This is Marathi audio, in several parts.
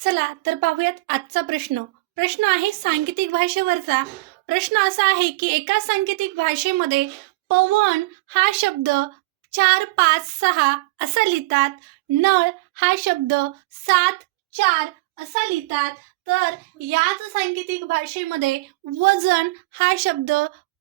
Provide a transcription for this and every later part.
चला तर पाहूयात आजचा प्रश्न. प्रश्न आहे सांकेतिक भाषेवरचा. प्रश्न असा आहे की एका सांकेतिक भाषेमध्ये पवन हा शब्द 4, 5, 6 असा लिहितात. नळ हा शब्द 7, 4 असा लिहितात. तर याच सांकेतिक भाषेमध्ये वजन हा शब्द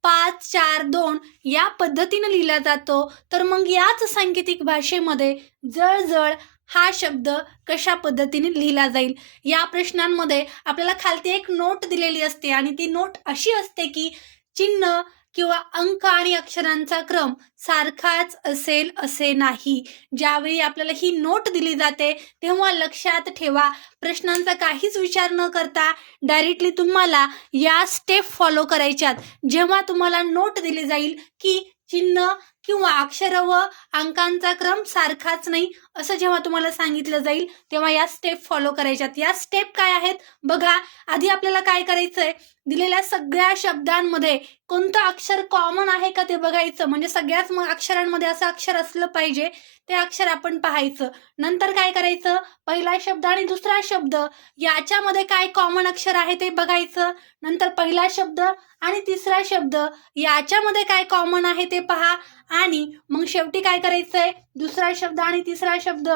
5, 4, 2 या पद्धतीने लिहिला जातो. तर मग याच सांकेतिक भाषेमध्ये जळजळ हा शब्द कशा पद्धतीने लिहिला जाईल. या प्रश्नांमध्ये आपल्याला खालती एक नोट दिलेली असते आणि ती नोट अशी असते की चिन्ह किंवा अंक आणि अक्षरांचा क्रम सारखाच असेल असे नाही. ज्यावेळी आपल्याला ही नोट दिली जाते तेव्हा लक्षात ठेवा, प्रश्नांचा काहीच विचार न करता डायरेक्टली तुम्हाला या स्टेप फॉलो करायच्यात. जेव्हा तुम्हाला नोट दिली जाईल की चिन्ह किंवा अक्षर व अंकांचा क्रम सारखाच नाही असं जेव्हा तुम्हाला सांगितलं जाईल तेव्हा या स्टेप फॉलो करायच्यात. या स्टेप काय आहेत बघा. आधी आपल्याला काय करायचंय, दिलेल्या सगळ्या शब्दांमध्ये कोणतं अक्षर कॉमन आहे का ते बघायचं. म्हणजे सगळ्याच अक्षरांमध्ये असं अक्षर असलं पाहिजे, ते अक्षर आपण पाहायचं. नंतर काय करायचं, पहिला शब्द आणि दुसरा शब्द याच्यामध्ये काय कॉमन अक्षर आहे ते बघायचं. नंतर पहिला शब्द आणि तिसरा शब्द याच्यामध्ये काय कॉमन आहे ते पहा. आणि मग शेवटी काय करायचंय, दुसरा शब्द आणि तिसरा शब्द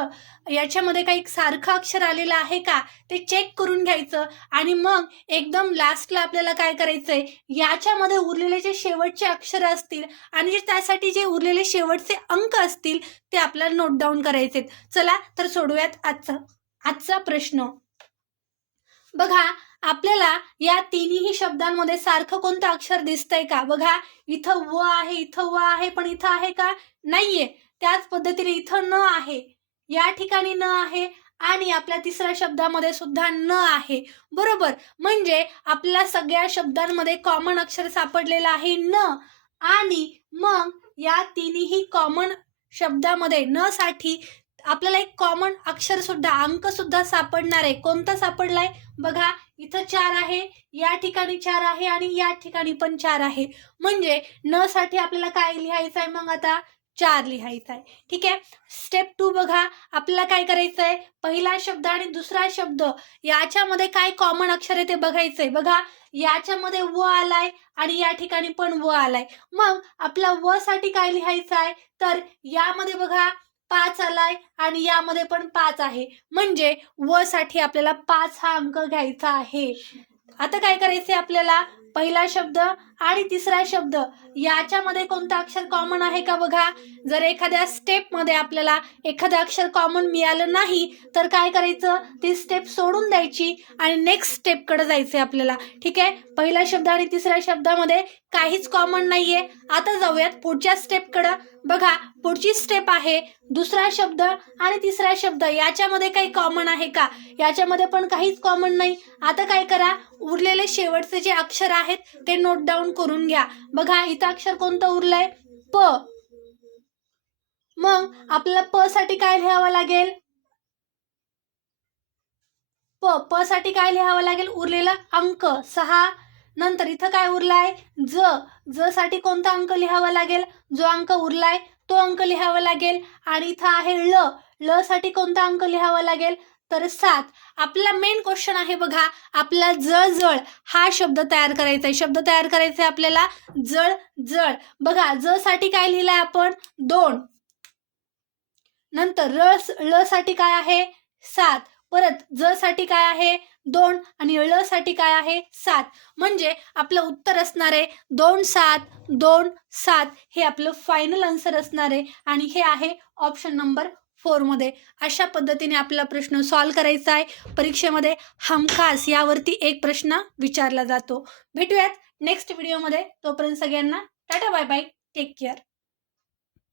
याच्यामध्ये काही सारखं अक्षर आलेलं आहे का ते चेक करून घ्यायचं. आणि मग एकदम लास्टला आपल्याला काय करायचंय, याच्यामध्ये उरलेले जे शेवटचे अक्षर असतील आणि त्यासाठी जे उरलेले शेवटचे अंक असतील ते आपल्याला नोट डाऊन करायचे. चला तर सोडूयात आजचा प्रश्न. बघा, आपल्याला या तिन्ही शब्दांमध्ये सारखं कोणतं अक्षर दिसतंय का. बघा, इथं व आहे, इथं व आहे, पण इथं आहे का, नाहीये. त्याच पद्धतीने इथं न आहे, या ठिकाणी न आहे आणि आपल्या तिसऱ्या शब्दामध्ये सुद्धा न आहे. बरोबर, म्हणजे आपल्या सगळ्या शब्दांमध्ये कॉमन अक्षर सापडलेलं आहे न. आणि मग या तिन्ही कॉमन शब्दामध्ये न साठी आपल्याला एक कॉमन अक्षर सुद्धा अंक सुद्धा सापडणार आहे. कोणता सापडलाय बघा, इथं 4 आहे, या ठिकाणी 4 आहे आणि या ठिकाणी पण 4 आहे. म्हणजे न साठी आपल्याला काय लिहायचं आहे, मग आता 4 लिहायचा आहे. ठीक आहे. स्टेप 2 बघा, आपल्याला काय करायचंय, पहिला शब्द आणि दुसरा शब्द याच्यामध्ये काय कॉमन अक्षर आहे ते बघायचंय. बघा, याच्यामध्ये व आलाय आणि या ठिकाणी पण व आलाय. मग आपला व साठी काय लिहायचं आहे, तर यामध्ये बघा 5 आलाय आणि यामध्ये पण 5 आहे. म्हणजे व साठी आपल्याला 5 हा अंक घ्यायचा आहे. आता काय करायचंय आपल्याला, पहिला शब्द आणि तिसरा शब्द याच्यामध्ये कोणतं अक्षर कॉमन आहे का बघा. जर एखाद्या स्टेप मध्ये आपल्याला एखादं अक्षर कॉमन मिळालं नाही तर काय करायचं, ती स्टेप सोडून द्यायची आणि नेक्स्ट स्टेप कडे जायचंय आपल्याला. ठीक आहे. पहिला शब्द आणि तिसऱ्या शब्दामध्ये काहीच कॉमन नाहीये. आता जाऊयात पुढच्या स्टेप कडे. बघा, पुढची स्टेप आहे दुसरा शब्द आणि तिसरा शब्द याच्यामध्ये काही कॉमन आहे का, याच्यामध्ये पण काहीच कॉमन नाही. आता काय करा, उरलेले शेवटचे जे अक्षर आहेत ते नोट डाऊन करून घ्या. बघा, इथं अक्षर कोणतं उरलंय, प. मग आपल्याला प साठी काय लिहावं लागेल, प साठी काय लिहावं लागेल, उरलेला अंक 6. नंतर इथं काय उरलाय, ज साठी कोणता अंक लिहावा लागेल, जो अंक उरलाय तो अंक लिहावा लागेल. आणि इथं आहे ल साठी कोणता अंक लिहावा लागेल, तर 7. आपला मेन क्वेश्चन आहे बघा, आपला जळ हा शब्द तयार करायचा आहे. शब्द तयार करायचा आहे आपल्याला जळ. बघा, ज साठी काय लिहिलंय आपण, 2. नंतर ल साठी काय आहे, 7. परत ज साठी काय आहे, 2 आणि ळ साठी काय आहे, 7. म्हणजे आपलं उत्तर असणार आहे 2 7 2 7. हे आपलं फायनल आन्सर असणार आहे आणि हे आहे ऑप्शन नंबर 4 मध्ये. अशा पद्धतीने आपला प्रश्न सॉल्व्ह करायचा आहे. परीक्षेमध्ये हमखास यावरती एक प्रश्न विचारला जातो. भेटूयात नेक्स्ट व्हिडिओमध्ये. तोपर्यंत सगळ्यांना tata bye bye, take care.